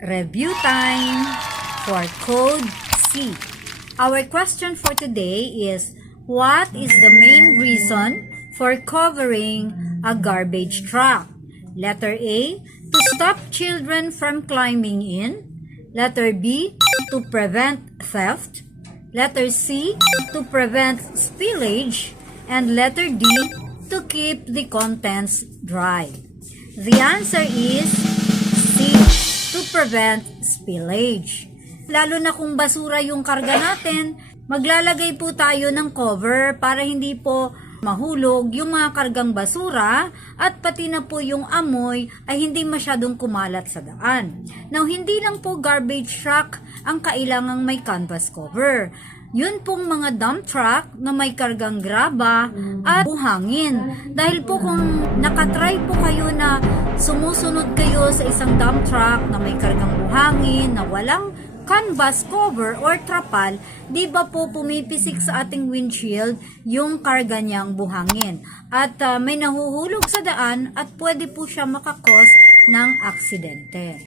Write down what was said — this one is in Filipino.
Review time for Code C. Our question for today is, what is the main reason for covering a garbage truck? Letter A, to stop children from climbing in. Letter B, to prevent theft. Letter C, to prevent spillage. And letter D, to keep the contents dry. The answer is C, to prevent spillage. Lalo na kung basura yung karga natin, maglalagay po tayo ng cover para hindi po mahulog yung mga kargang basura at pati na po yung amoy ay hindi masyadong kumalat sa daan. Now, hindi lang po garbage truck ang kailangang may canvas cover. Yun pong mga dump truck na may kargang graba at buhangin. Dahil po kung nakatry po kayo na sumusunod kayo sa isang dump truck na may kargang buhangin na walang canvas cover or trapal, di ba po pumipisik sa ating windshield yung karga niyang buhangin. At may nahuhulog sa daan at pwede po siya makakos ng aksidente.